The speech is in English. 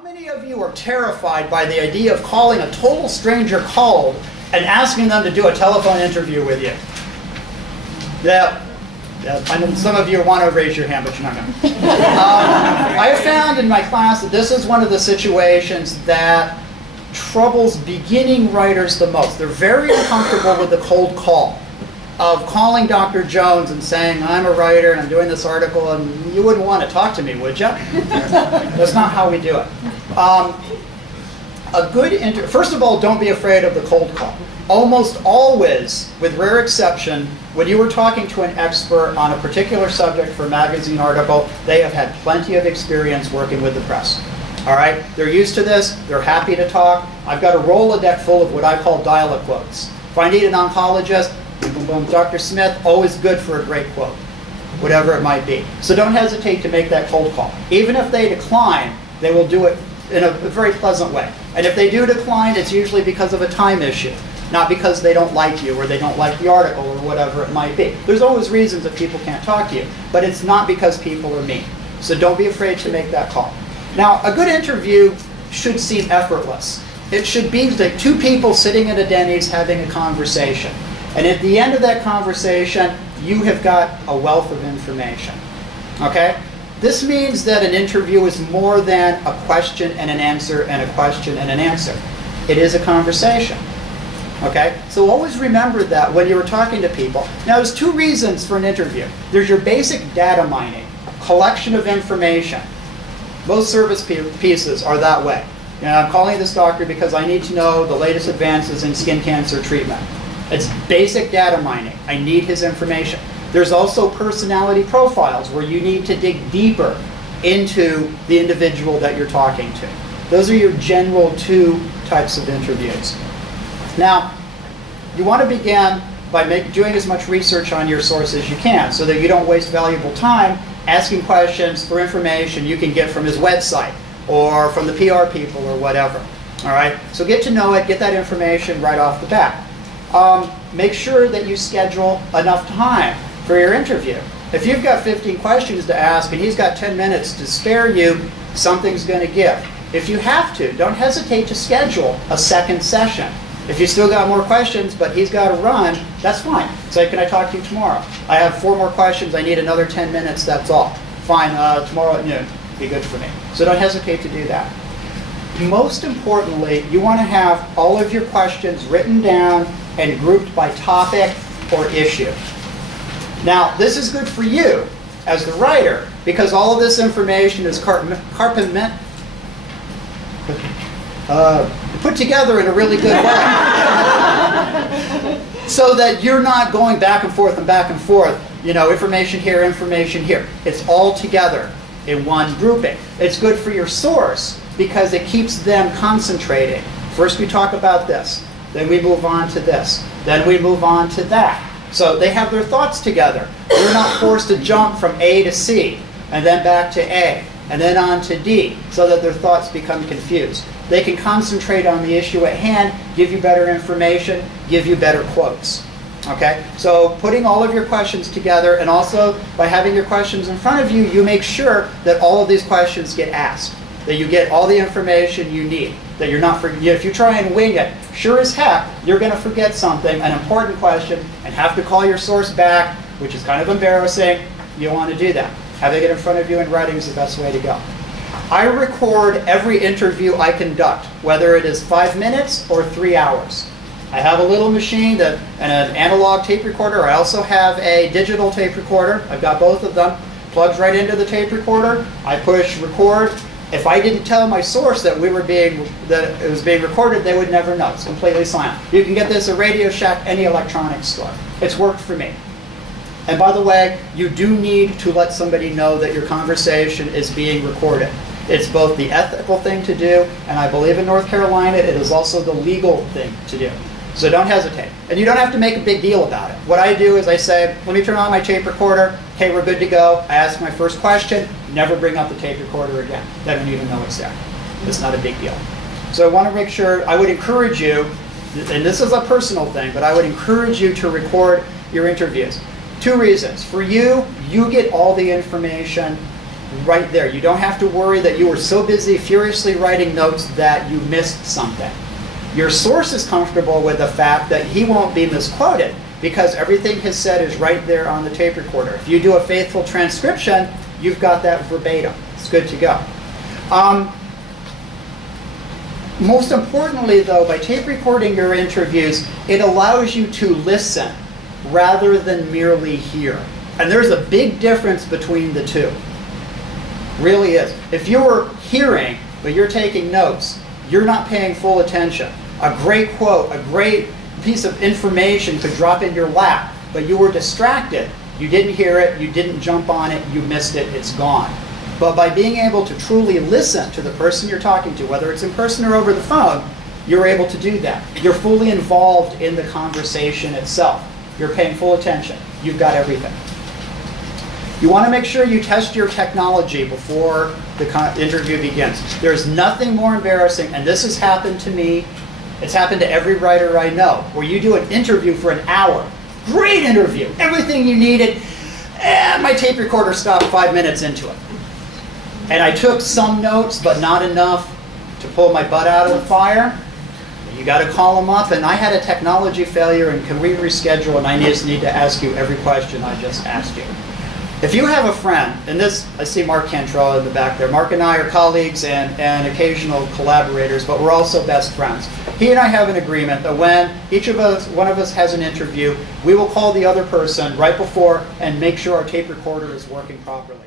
How many of you are terrified by the idea of calling a total stranger cold and asking them to do a telephone interview with you? Yeah, I know some of you want to raise your hand, but you're not going to. I have found in my class that this is one of the situations that troubles beginning writers the most. They're very uncomfortable with the cold call of calling Dr. Jones and saying, I'm a writer and I'm doing this article, and you wouldn't want to talk to me, would you? That's not how we do it. First of all, don't be afraid of the cold call. Almost always, with rare exception, when you were talking to an expert on a particular subject for a magazine article, they have had plenty of experience working with the press. All right? They're used to this. They're happy to talk. I've got a Rolodex full of what I call dial-up quotes. If I need an oncologist, boom, boom, Dr. Smith, always good for a great quote, whatever it might be. So don't hesitate to make that cold call. Even if they decline, they will do it in a very pleasant way. And if they do decline, it's usually because of a time issue, not because they don't like you or they don't like the article or whatever it might be. There's always reasons that people can't talk to you, but it's not because people are mean. So don't be afraid to make that call. Now, a good interview should seem effortless. It should be like two people sitting at a Denny's having a conversation. And at the end of that conversation, you have got a wealth of information. Okay? This means that an interview is more than a question and an answer and a question and an answer. It is a conversation. Okay? So always remember that when you're talking to people. Now, there's two reasons for an interview. There's your basic data mining, collection of information. Most service pieces are that way. You know, I'm calling this doctor because I need to know the latest advances in skin cancer treatment. It's basic data mining. I need his information. There's also personality profiles where you need to dig deeper into the individual that you're talking to. Those are your general two types of interviews. Now, you want to begin by doing as much research on your source as you can so that you don't waste valuable time asking questions for information you can get from his website or from the PR people or whatever. All right? So get to know it, get that information right off the bat. Make sure that you schedule enough time for your interview. If you've got 15 questions to ask and he's got 10 minutes to spare you, something's going to give. If you have to, don't hesitate to schedule a second session. If you still got more questions, but he's got to run, that's fine. Say, can I talk to you tomorrow? I have 4 more questions. I need another 10 minutes. That's all. Fine. Tomorrow at noon. Be good for me. So don't hesitate to do that. Most importantly, you want to have all of your questions written down and grouped by topic or issue. Now, this is good for you as the writer because all of this information is put together in a really good way so that you're not going back and forth, you know, information here, information here. It's all together in one grouping. It's good for your source because it keeps them concentrating. First we talk about this, then we move on to this, then we move on to that. So they have their thoughts together. You're not forced to jump from A to C, and then back to A, and then on to D, so that their thoughts become confused. They can concentrate on the issue at hand, give you better information, give you better quotes. Okay? So putting all of your questions together, and also by having your questions in front of you, you make sure that all of these questions get asked, that you get all the information you need, that you're not if you try and wing it, sure as heck, you're going to forget something, an important question, and have to call your source back, which is kind of embarrassing. You don't want to do that. Having it in front of you in writing is the best way to go. I record every interview I conduct, whether it is 5 minutes or 3 hours. I have a little machine and an analog tape recorder. I also have a digital tape recorder. I've got both of them. Plugs right into the tape recorder. I push record. If I didn't tell my source that it was being recorded, they would never know. It's completely silent. You can get this at Radio Shack, any electronics store. It's worked for me. And by the way, you do need to let somebody know that your conversation is being recorded. It's both the ethical thing to do, and I believe in North Carolina, it is also the legal thing to do. So don't hesitate. And you don't have to make a big deal about it. What I do is I say, let me turn on my tape recorder. Okay, we're good to go. I ask my first question. Never bring up the tape recorder again. They don't even know it's there. It's not a big deal. So I want to make sure, I would encourage you, and this is a personal thing, but I would encourage you to record your interviews. 2 reasons. For you, you get all the information right there. You don't have to worry that you were so busy furiously writing notes that you missed something. Your source is comfortable with the fact that he won't be misquoted because everything he's said is right there on the tape recorder. If you do a faithful transcription, you've got that verbatim. It's good to go. Most importantly, though, by tape recording your interviews, it allows you to listen rather than merely hear. And there's a big difference between the two. Really is. If you were hearing, but you're taking notes, you're not paying full attention. A great quote, a great piece of information could drop in your lap, but you were distracted. You didn't hear it, you didn't jump on it, you missed it, it's gone. But by being able to truly listen to the person you're talking to, whether it's in person or over the phone, you're able to do that. You're fully involved in the conversation itself. You're paying full attention. You've got everything. You want to make sure you test your technology before the interview begins. There's nothing more embarrassing, and this has happened to me, it's happened to every writer I know, where you do an interview for an hour. Great interview, everything you needed, and my tape recorder stopped 5 minutes into it. And I took some notes, but not enough to pull my butt out of the fire. You got to call them up, and I had a technology failure, and can we reschedule, and I just need to ask you every question I just asked you. If you have a friend, and this, I see Mark Cantrell in the back there. Mark and I are colleagues and occasional collaborators, but we're also best friends. He and I have an agreement that when one of us has an interview, we will call the other person right before and make sure our tape recorder is working properly.